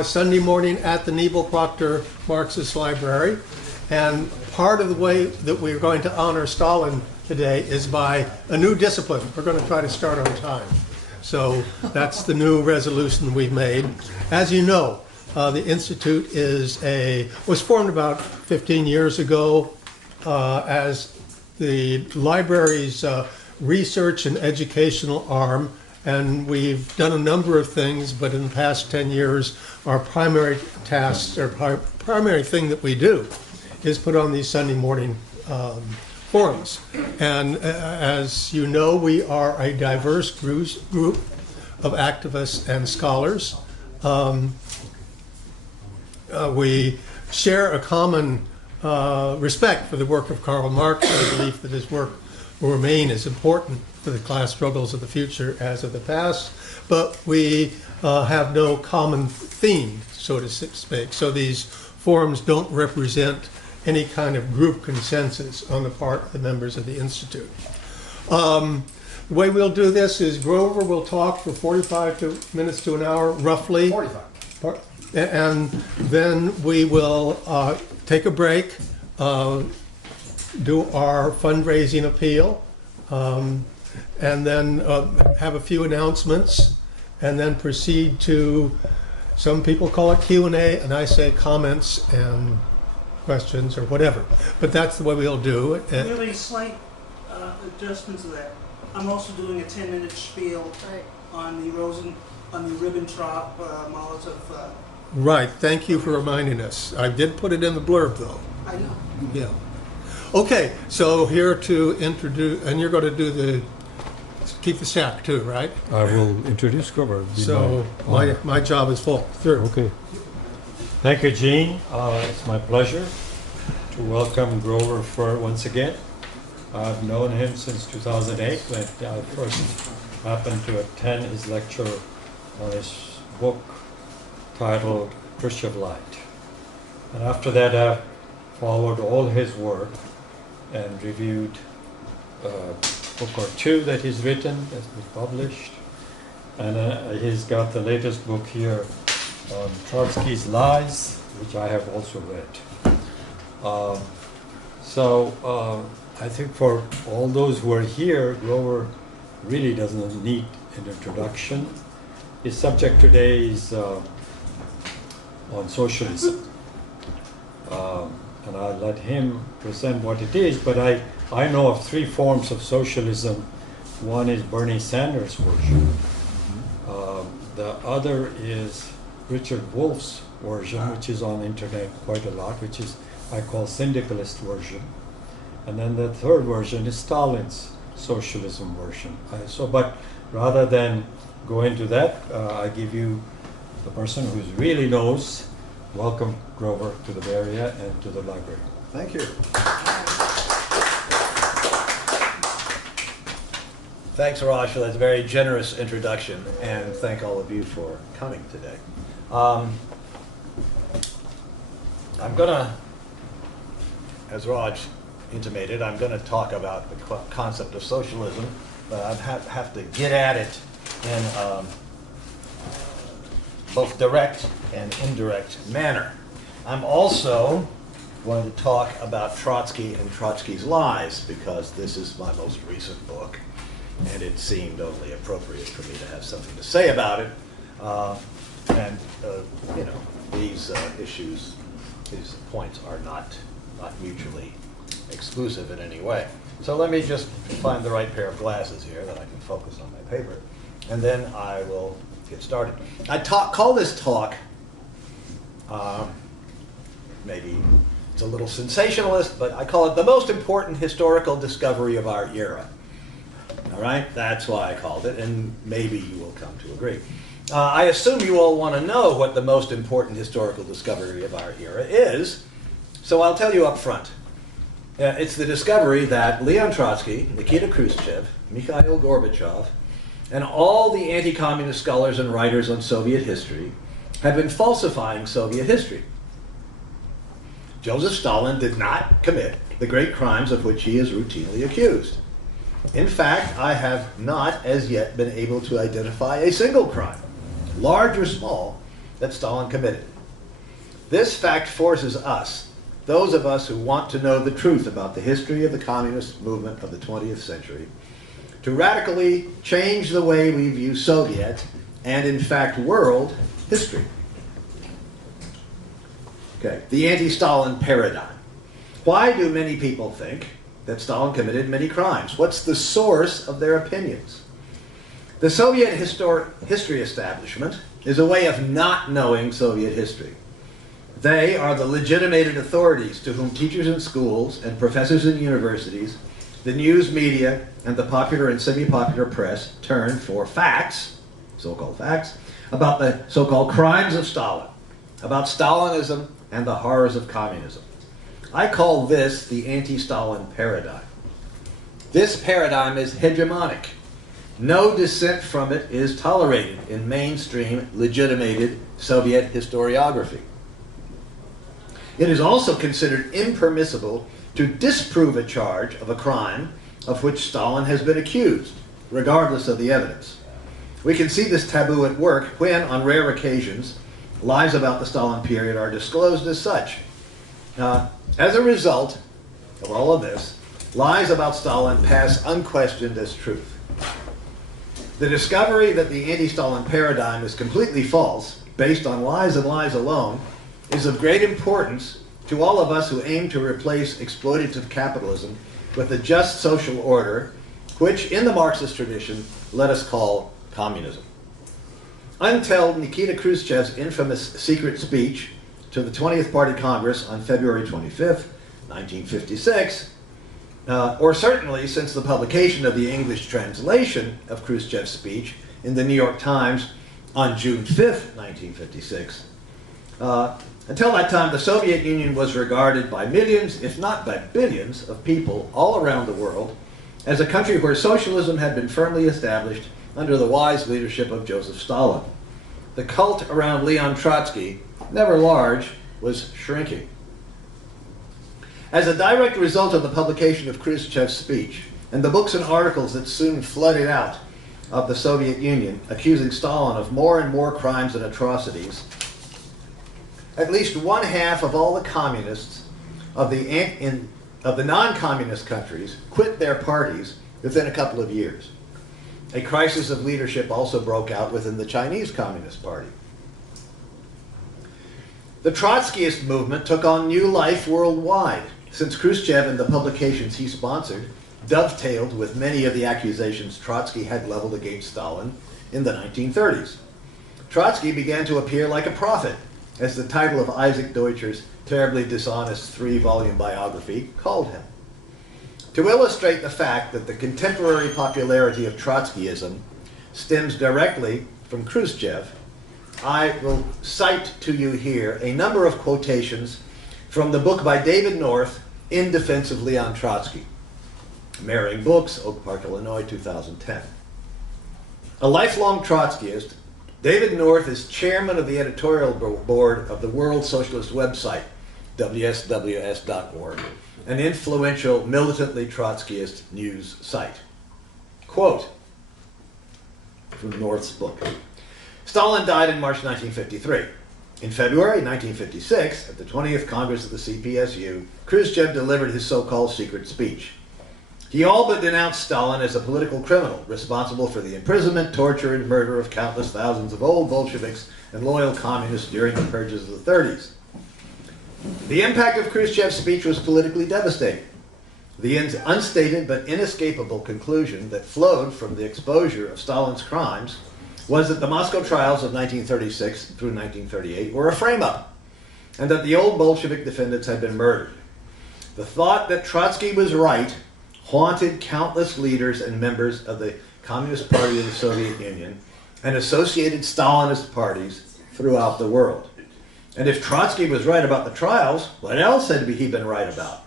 Sunday morning at the Nebel Proctor Marxist Library. And part of the way that we're going to honor Stalin today is by a new discipline. We're going to try to start on time. So that's the new resolution we've made. As you know, the Institute was formed about 15 years ago as the library's research and educational arm, and we've done a number of things, but in the past 10 years, our primary tasks, or primary thing that we do is put on these Sunday morning forums. And as you know, we are a diverse group of activists and scholars. We share a common respect for the work of Karl Marx and the belief that his work will remain as important for the class struggles of the future as of the past, but we have no common theme, so to speak. So these forums don't represent any kind of group consensus on the part of the members of the Institute. The way we'll do this is Grover will talk for 45 minutes to an hour, roughly. 45. And then we will take a break, do our fundraising appeal, and then have a few announcements, and then proceed to, some people call it Q&A, and I say comments and questions or whatever. But that's the way we'll do it. Really slight adjustments to that. I'm also doing a 10-minute spiel on the Ribbentrop Molotov. Right. Thank you for reminding us. I did put it in the blurb, though. I know. Yeah. Okay. So here to introduce, and you're going to do keep the stack too, right? I will introduce Grover. So my job is full. Through. Okay. Thank you, Gene. It's my pleasure to welcome Grover Furr once again. I've known him since 2008 when I first happened to attend his lecture on his book titled Khrushchev Light. And after that, I've followed all his work and reviewed a book or two that he's written, that's been published. And he's got the latest book here on Trotsky's Lies, which I have also read. I think for all those who are here, Grover really doesn't need an introduction. His subject today is on socialism. And I'll let him present what it is, but I know of three forms of socialism. One is Bernie Sanders' version. The other is Richard Wolff's version, which is on the internet quite a lot, which is I call syndicalist version. And then the third version is Stalin's socialism version. But rather than go into that, I give you the person who really knows. Welcome, Grover, to the Bay Area and to the library. Thank you. Thanks, Raj, for that very generous introduction, and thank all of you for coming today. I'm gonna, as Raj intimated, I'm gonna talk about the concept of socialism, but I have to get at it in both direct and indirect manner. I'm also going to talk about Trotsky and Trotsky's Lies, because this is my most recent book, and it seemed only appropriate for me to have something to say about it. You know, these issues, these points are not mutually exclusive in any way. So let me just find the right pair of glasses here that I can focus on my paper, and then I will get started. I call this talk, maybe it's a little sensationalist, but I call it the most important historical discovery of our era. All right, that's why I called it, and maybe you will come to agree. I assume you all want to know what the most important historical discovery of our era is, so I'll tell you up front. It's the discovery that Leon Trotsky, Nikita Khrushchev, Mikhail Gorbachev, and all the anti-communist scholars and writers on Soviet history have been falsifying Soviet history. Joseph Stalin did not commit the great crimes of which he is routinely accused. In fact, I have not as yet been able to identify a single crime, large or small, that Stalin committed. This fact forces us, those of us who want to know the truth about the history of the communist movement of the 20th century, to radically change the way we view Soviet and, in fact, world history. Okay, the anti-Stalin paradigm. Why do many people think that Stalin committed many crimes? What's the source of their opinions? The Soviet history establishment is a way of not knowing Soviet history. They are the legitimated authorities to whom teachers in schools and professors in universities, the news media, and the popular and semi-popular press turn for facts, so-called facts, about the so-called crimes of Stalin, about Stalinism and the horrors of communism. I call this the anti-Stalin paradigm. This paradigm is hegemonic. No dissent from it is tolerated in mainstream, legitimated Soviet historiography. It is also considered impermissible to disprove a charge of a crime of which Stalin has been accused, regardless of the evidence. We can see this taboo at work when, on rare occasions, lies about the Stalin period are disclosed as such. As a result of all of this, lies about Stalin pass unquestioned as truth. The discovery that the anti-Stalin paradigm is completely false, based on lies and lies alone, is of great importance to all of us who aim to replace exploitative capitalism with a just social order, which in the Marxist tradition, let us call communism. Until Nikita Khrushchev's infamous secret speech to the 20th Party Congress on February 25th, 1956, or certainly since the publication of the English translation of Khrushchev's speech in the New York Times on June 5th, 1956, until that time, the Soviet Union was regarded by millions, if not by billions, of people all around the world as a country where socialism had been firmly established under the wise leadership of Joseph Stalin. The cult around Leon Trotsky, never large, was shrinking. As a direct result of the publication of Khrushchev's speech and the books and articles that soon flooded out of the Soviet Union, accusing Stalin of more and more crimes and atrocities, at least one half of all the communists of the non-communist countries quit their parties within a couple of years. A crisis of leadership also broke out within the Chinese Communist Party. The Trotskyist movement took on new life worldwide, since Khrushchev and the publications he sponsored dovetailed with many of the accusations Trotsky had leveled against Stalin in the 1930s. Trotsky began to appear like a prophet, as the title of Isaac Deutscher's terribly dishonest 3-volume biography called him. To illustrate the fact that the contemporary popularity of Trotskyism stems directly from Khrushchev, I will cite to you here a number of quotations from the book by David North, In Defense of Leon Trotsky. Marrying Books, Oak Park, Illinois, 2010. A lifelong Trotskyist, David North is chairman of the editorial board of the World Socialist website, WSWS.org, an influential, militantly Trotskyist news site. Quote from North's book. Stalin died in March 1953. In February 1956, at the 20th Congress of the CPSU, Khrushchev delivered his so-called secret speech. He all but denounced Stalin as a political criminal, responsible for the imprisonment, torture, and murder of countless thousands of old Bolsheviks and loyal communists during the purges of the 30s. The impact of Khrushchev's speech was politically devastating. The unstated but inescapable conclusion that flowed from the exposure of Stalin's crimes was that the Moscow trials of 1936 through 1938 were a frame-up, and that the old Bolshevik defendants had been murdered. The thought that Trotsky was right haunted countless leaders and members of the Communist Party of the Soviet Union and associated Stalinist parties throughout the world. And if Trotsky was right about the trials, what else had he been right about?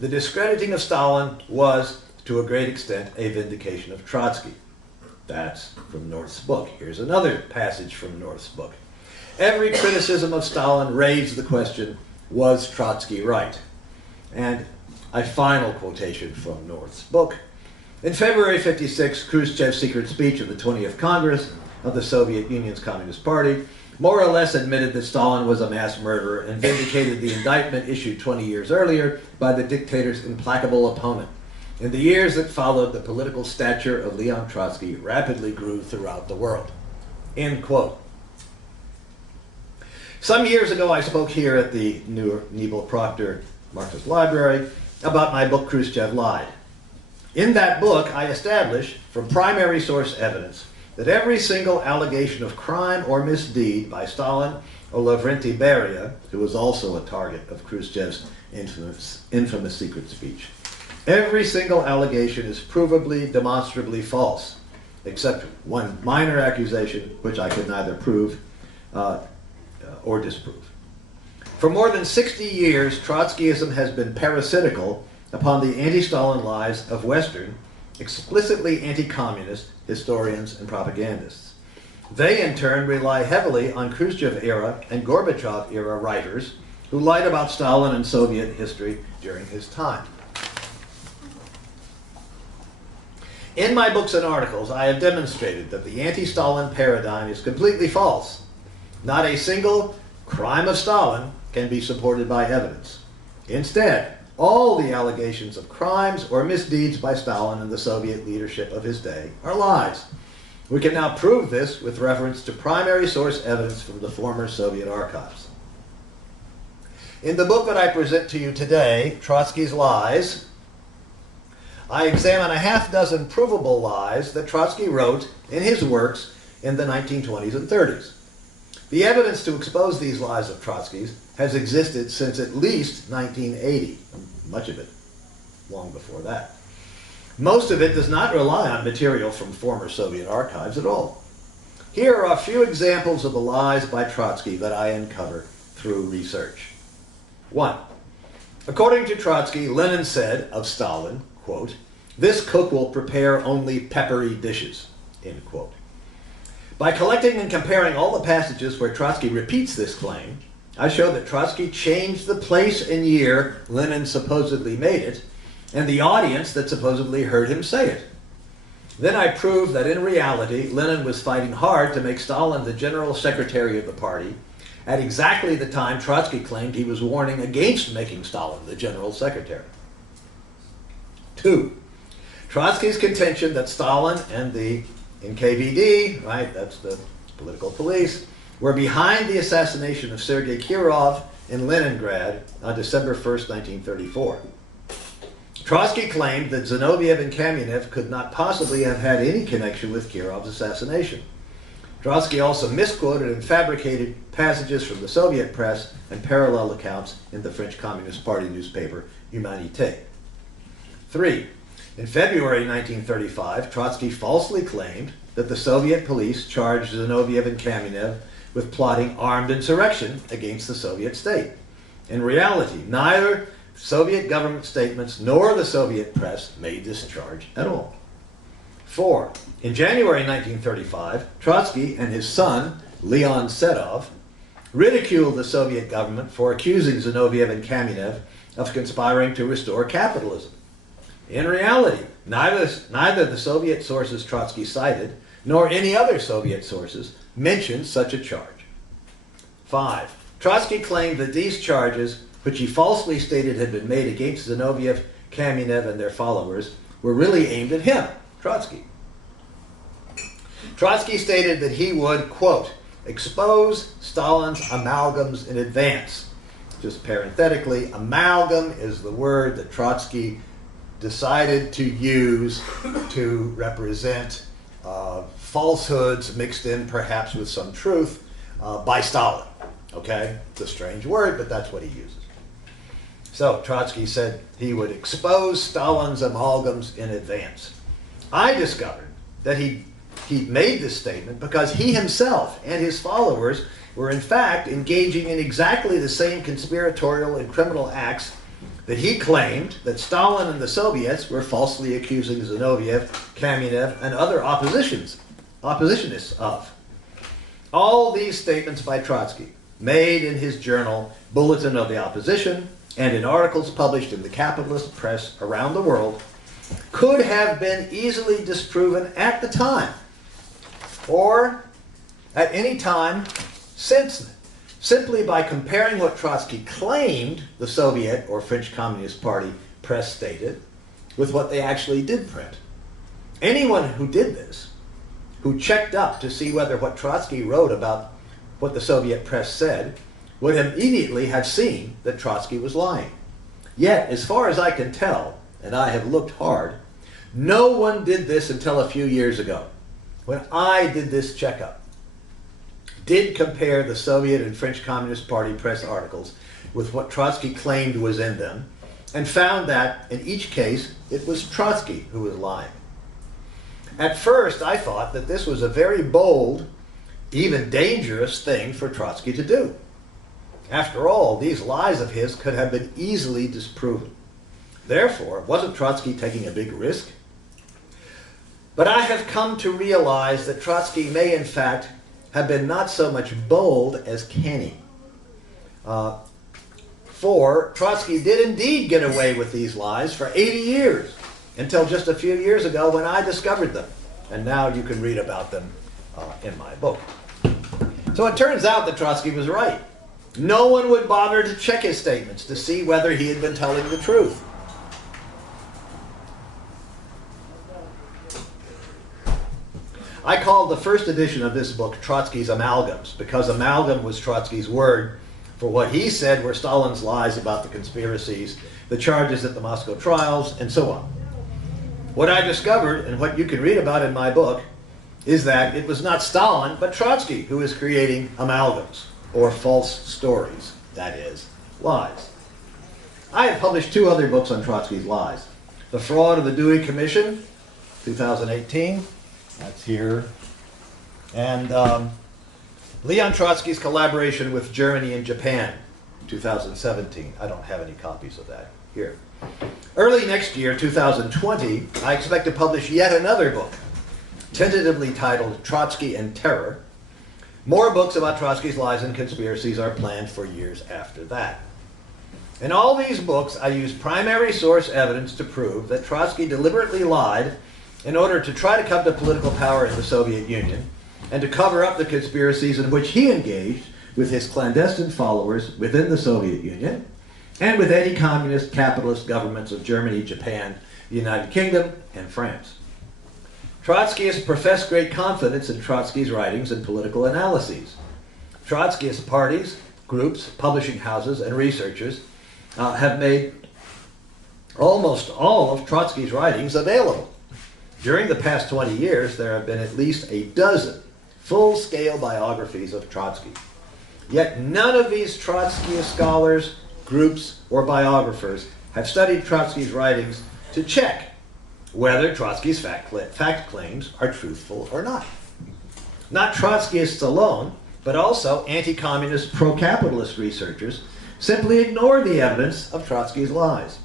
The discrediting of Stalin was, to a great extent, a vindication of Trotsky. That's from North's book. Here's another passage from North's book. Every criticism of Stalin raised the question, was Trotsky right? And a final quotation from North's book. In February 56, Khrushchev's secret speech of the 20th Congress of the Soviet Union's Communist Party more or less admitted that Stalin was a mass murderer and vindicated the indictment issued 20 years earlier by the dictator's implacable opponent. In the years that followed, the political stature of Leon Trotsky rapidly grew throughout the world. End quote. Some years ago, I spoke here at the New Nebel Proctor Marxist Library about my book, Khrushchev Lied. In that book, I established, from primary source evidence, that every single allegation of crime or misdeed by Stalin or Lavrentiy Beria, who was also a target of Khrushchev's infamous secret speech, every single allegation is provably, demonstrably false, except one minor accusation, which I could neither prove or disprove. For more than 60 years, Trotskyism has been parasitical upon the anti-Stalin lies of Western, explicitly anti-communist historians and propagandists. They, in turn, rely heavily on Khrushchev-era and Gorbachev-era writers who lied about Stalin and Soviet history during his time. In my books and articles, I have demonstrated that the anti-Stalin paradigm is completely false. Not a single crime of Stalin can be supported by evidence. Instead, all the allegations of crimes or misdeeds by Stalin and the Soviet leadership of his day are lies. We can now prove this with reference to primary source evidence from the former Soviet archives. In the book that I present to you today, Trotsky's Lies, I examine a half dozen provable lies that Trotsky wrote in his works in the 1920s and 30s. The evidence to expose these lies of Trotsky's has existed since at least 1980, much of it long before that. Most of it does not rely on material from former Soviet archives at all. Here are a few examples of the lies by Trotsky that I uncover through research. 1. According to Trotsky, Lenin said of Stalin, quote, "This cook will prepare only peppery dishes," end quote. By collecting and comparing all the passages where Trotsky repeats this claim, I show that Trotsky changed the place and year Lenin supposedly made it, and the audience that supposedly heard him say it. Then I proved that in reality, Lenin was fighting hard to make Stalin the general secretary of the party at exactly the time Trotsky claimed he was warning against making Stalin the general secretary. 2. Trotsky's contention that Stalin and the NKVD, right, that's the political police, were behind the assassination of Sergei Kirov in Leningrad on December 1st, 1934. Trotsky claimed that Zinoviev and Kamenev could not possibly have had any connection with Kirov's assassination. Trotsky also misquoted and fabricated passages from the Soviet press and parallel accounts in the French Communist Party newspaper Humanité. 3. In February 1935, Trotsky falsely claimed that the Soviet police charged Zinoviev and Kamenev with plotting armed insurrection against the Soviet state. In reality, neither Soviet government statements nor the Soviet press made this charge at all. 4. In January 1935, Trotsky and his son, Leon Sedov, ridiculed the Soviet government for accusing Zinoviev and Kamenev of conspiring to restore capitalism. In reality, neither the Soviet sources Trotsky cited nor any other Soviet sources mentioned such a charge. 5. Trotsky claimed that these charges, which he falsely stated had been made against Zinoviev, Kamenev, and their followers, were really aimed at him, Trotsky. Trotsky stated that he would, quote, expose Stalin's amalgams in advance. Just parenthetically, amalgam is the word that Trotsky decided to use to represent falsehoods mixed in perhaps with some truth by Stalin. Okay? It's a strange word, but that's what he uses. So Trotsky said he would expose Stalin's amalgams in advance. I discovered that he made this statement because he himself and his followers were in fact engaging in exactly the same conspiratorial and criminal acts that he claimed that Stalin and the Soviets were falsely accusing Zinoviev, Kamenev, and other oppositionists of. All these statements by Trotsky, made in his journal, Bulletin of the Opposition, and in articles published in the capitalist press around the world, could have been easily disproven at the time, or at any time since then, simply by comparing what Trotsky claimed the Soviet or French Communist Party press stated with what they actually did print. Anyone who did this, who checked up to see whether what Trotsky wrote about what the Soviet press said, would immediately have seen that Trotsky was lying. Yet, as far as I can tell, and I have looked hard, no one did this until a few years ago, when I did this checkup, did compare the Soviet and French Communist Party press articles with what Trotsky claimed was in them, and found that, in each case, it was Trotsky who was lying. At first, I thought that this was a very bold, even dangerous thing for Trotsky to do. After all, these lies of his could have been easily disproven. Therefore, wasn't Trotsky taking a big risk? But I have come to realize that Trotsky may, in fact, have been not so much bold as canny. For Trotsky did indeed get away with these lies for 80 years, until just a few years ago when I discovered them. And now you can read about them in my book. So it turns out that Trotsky was right. No one would bother to check his statements to see whether he had been telling the truth. I called the first edition of this book Trotsky's Amalgams, because amalgam was Trotsky's word for what he said were Stalin's lies about the conspiracies, the charges at the Moscow trials, and so on. What I discovered, and what you can read about in my book, is that it was not Stalin, but Trotsky who is creating amalgams, or false stories, that is, lies. I have published 2 other books on Trotsky's lies. The Fraud of the Dewey Commission, 2018, that's here, and Leon Trotsky's collaboration with Germany and Japan, 2017. I don't have any copies of that here. Early next year, 2020, I expect to publish yet another book, tentatively titled Trotsky and Terror. More books about Trotsky's lies and conspiracies are planned for years after that. In all these books, I use primary source evidence to prove that Trotsky deliberately lied in order to try to come to political power in the Soviet Union and to cover up the conspiracies in which he engaged with his clandestine followers within the Soviet Union and with anti-communist capitalist governments of Germany, Japan, the United Kingdom, and France. Trotskyists profess great confidence in Trotsky's writings and political analyses. Trotskyist parties, groups, publishing houses, and researchers have made almost all of Trotsky's writings available. During the past 20 years, there have been at least a dozen full-scale biographies of Trotsky. Yet none of these Trotskyist scholars, groups, or biographers have studied Trotsky's writings to check whether Trotsky's fact claims are truthful or not. Not Trotskyists alone, but also anti-communist, pro-capitalist researchers simply ignore the evidence of Trotsky's lies.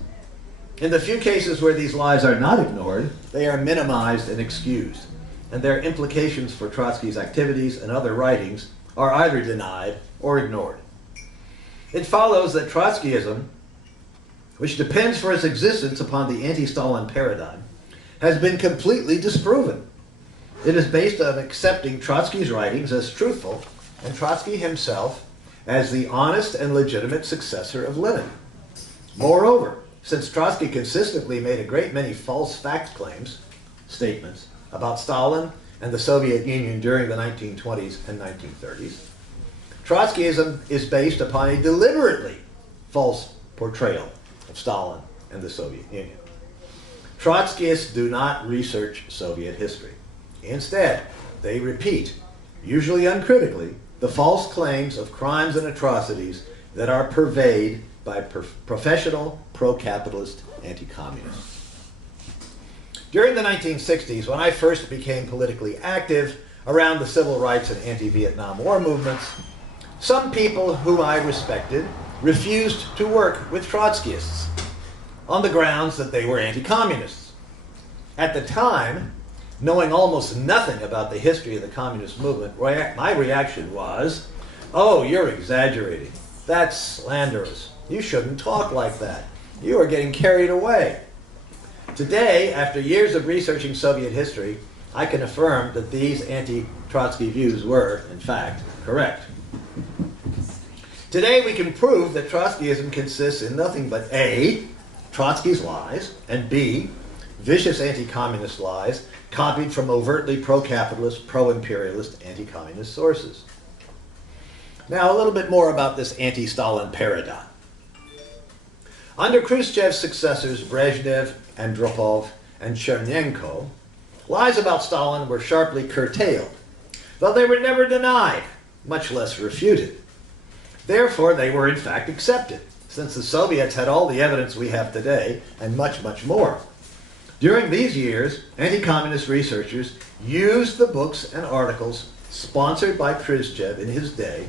In the few cases where these lies are not ignored, they are minimized and excused, and their implications for Trotsky's activities and other writings are either denied or ignored. It follows that Trotskyism, which depends for its existence upon the anti-Stalin paradigm, has been completely disproven. It is based on accepting Trotsky's writings as truthful and Trotsky himself as the honest and legitimate successor of Lenin. Moreover, since Trotsky consistently made a great many false fact claims, statements, about Stalin and the Soviet Union during the 1920s and 1930s, Trotskyism is based upon a deliberately false portrayal of Stalin and the Soviet Union. Trotskyists do not research Soviet history. Instead, they repeat, usually uncritically, the false claims of crimes and atrocities that are purveyed by professional, pro-capitalist anti-communists. During the 1960s, when I first became politically active around the civil rights and anti-Vietnam War movements, some people whom I respected refused to work with Trotskyists on the grounds that they were anti-communists. At the time, knowing almost nothing about the history of the communist movement, my reaction was, "Oh, you're exaggerating. That's slanderous. You shouldn't talk like that. You are getting carried away." Today, after years of researching Soviet history, I can affirm that these anti-Trotsky views were, in fact, correct. Today we can prove that Trotskyism consists in nothing but A, Trotsky's lies, and B, vicious anti-communist lies copied from overtly pro-capitalist, pro-imperialist, anti-communist sources. Now a little bit more about this anti-Stalin paradigm. Under Khrushchev's successors Brezhnev, Andropov, and Chernenko, lies about Stalin were sharply curtailed, though they were never denied, much less refuted. Therefore, they were in fact accepted, since the Soviets had all the evidence we have today, and much, much more. During these years, anti-communist researchers used the books and articles sponsored by Khrushchev in his day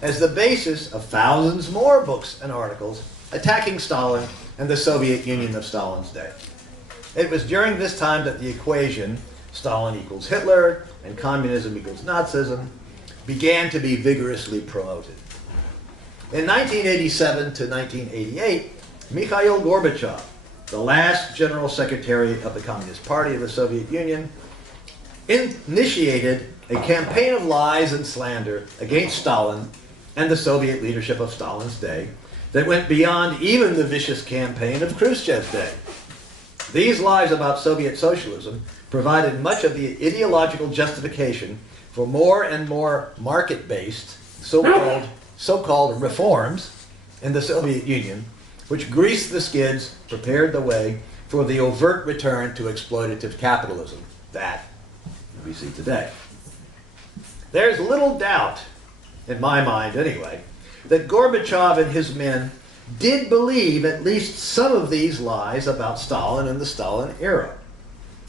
as the basis of thousands more books and articles attacking Stalin and the Soviet Union of Stalin's day. It was during this time that the equation Stalin equals Hitler and communism equals Nazism began to be vigorously promoted. In 1987 to 1988, Mikhail Gorbachev, the last General Secretary of the Communist Party of the Soviet Union, initiated a campaign of lies and slander against Stalin and the Soviet leadership of Stalin's day that went beyond even the vicious campaign of Khrushchev's day. These lies about Soviet socialism provided much of the ideological justification for more and more market-based so-called reforms in the Soviet Union, which greased the skids, prepared the way for the overt return to exploitative capitalism that we see today. There's little doubt, in my mind anyway, that Gorbachev and his men did believe at least some of these lies about Stalin and the Stalin era.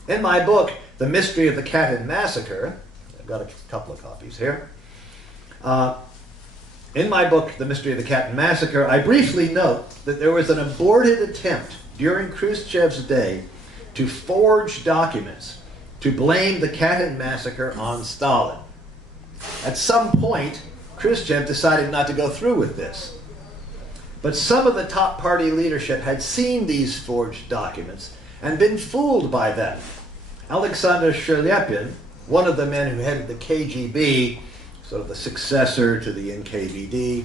In my book, The Mystery of the Katyn Massacre, I've got a couple of copies here. In my book, The Mystery of the Katyn Massacre, I briefly note that there was an aborted attempt during Khrushchev's day to forge documents to blame the Katyn Massacre on Stalin. At some point, Khrushchev decided not to go through with this. But some of the top party leadership had seen these forged documents and been fooled by them. Alexander Sheryapin, one of the men who headed the KGB, sort of the successor to the NKVD,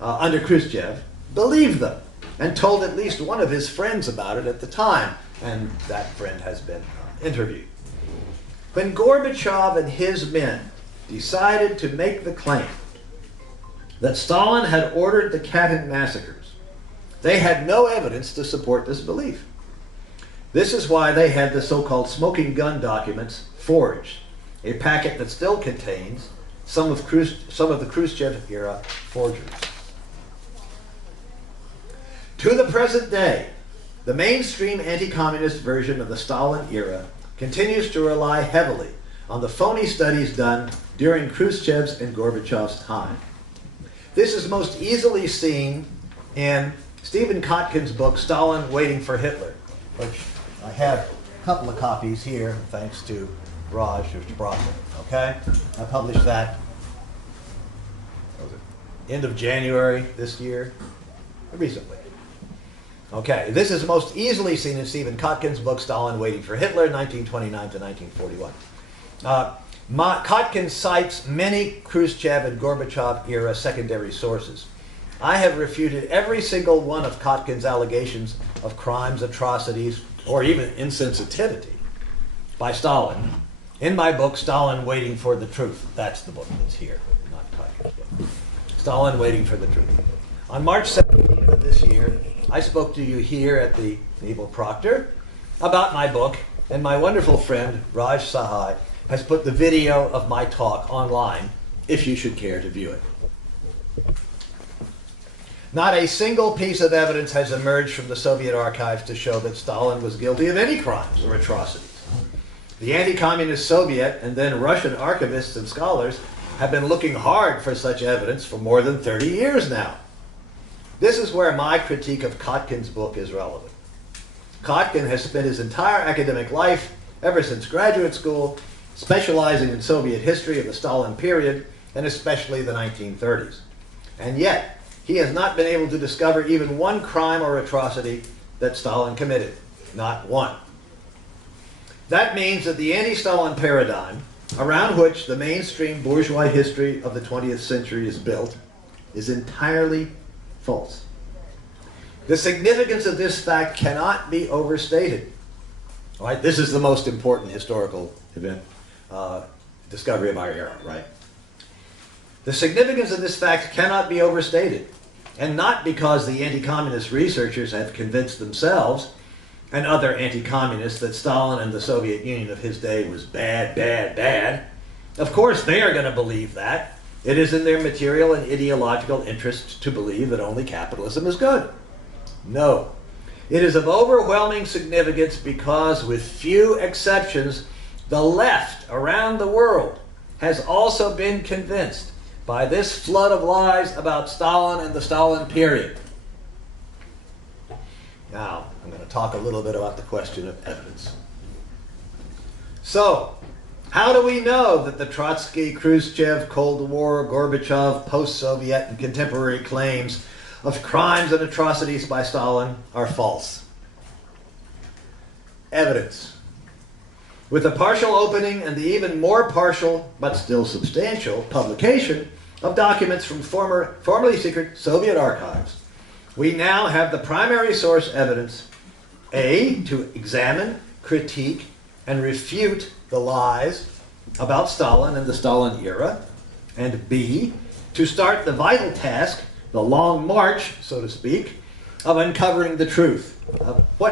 under Khrushchev, believed them and told at least one of his friends about it at the time, and that friend has been interviewed. When Gorbachev and his men decided to make the claim that Stalin had ordered the Katyn massacres, they had no evidence to support this belief. This is why they had the so-called smoking gun documents forged, a packet that still contains some of the Khrushchev-era forgeries. To the present day, the mainstream anti-communist version of the Stalin era continues to rely heavily on the phony studies done during Khrushchev's and Gorbachev's time. This is most easily seen in Stephen Kotkin's book, Stalin Waiting for Hitler, which I have a couple of copies here, thanks to Raj, who's brought them, okay? I published that end of January this year, recently. Okay, this is most easily seen in Stephen Kotkin's book, Stalin Waiting for Hitler, 1929 to 1941. Kotkin cites many Khrushchev and Gorbachev-era secondary sources. I have refuted every single one of Kotkin's allegations of crimes, atrocities, or even insensitivity by Stalin in my book, Stalin Waiting for the Truth. That's the book that's here, not Kotkin's book. Stalin Waiting for the Truth. On March 17th of this year, I spoke to you here at the Naval Proctor about my book, and my wonderful friend, Raj Sahai, has put the video of my talk online, if you should care to view it. Not a single piece of evidence has emerged from the Soviet archives to show that Stalin was guilty of any crimes or atrocities. The anti-communist Soviet and then Russian archivists and scholars have been looking hard for such evidence for more than 30 years now. This is where my critique of Kotkin's book is relevant. Kotkin has spent his entire academic life, ever since graduate school, specializing in Soviet history of the Stalin period, and especially the 1930s. And yet, he has not been able to discover even one crime or atrocity that Stalin committed. Not one. That means that the anti-Stalin paradigm, around which the mainstream bourgeois history of the 20th century is built, is entirely false. The significance of this fact cannot be overstated. All right, this is the most important historical event, discovery of our era, right? The significance of this fact cannot be overstated, and not because the anti-communist researchers have convinced themselves and other anti-communists that Stalin and the Soviet Union of his day was bad, bad, bad. Of course they are going to believe that. It is in their material and ideological interest to believe that only capitalism is good. No. It is of overwhelming significance because, with few exceptions, the left around the world has also been convinced by this flood of lies about Stalin and the Stalin period. Now, I'm going to talk a little bit about the question of evidence. So, how do we know that the Trotsky, Khrushchev, Cold War, Gorbachev, post-Soviet, and contemporary claims of crimes and atrocities by Stalin are false? Evidence. With the partial opening and the even more partial, but still substantial, publication of documents from formerly secret Soviet archives, we now have the primary source evidence, A, to examine, critique, and refute the lies about Stalin and the Stalin era, and B, to start the vital task, the long march, so to speak, of uncovering the truth of what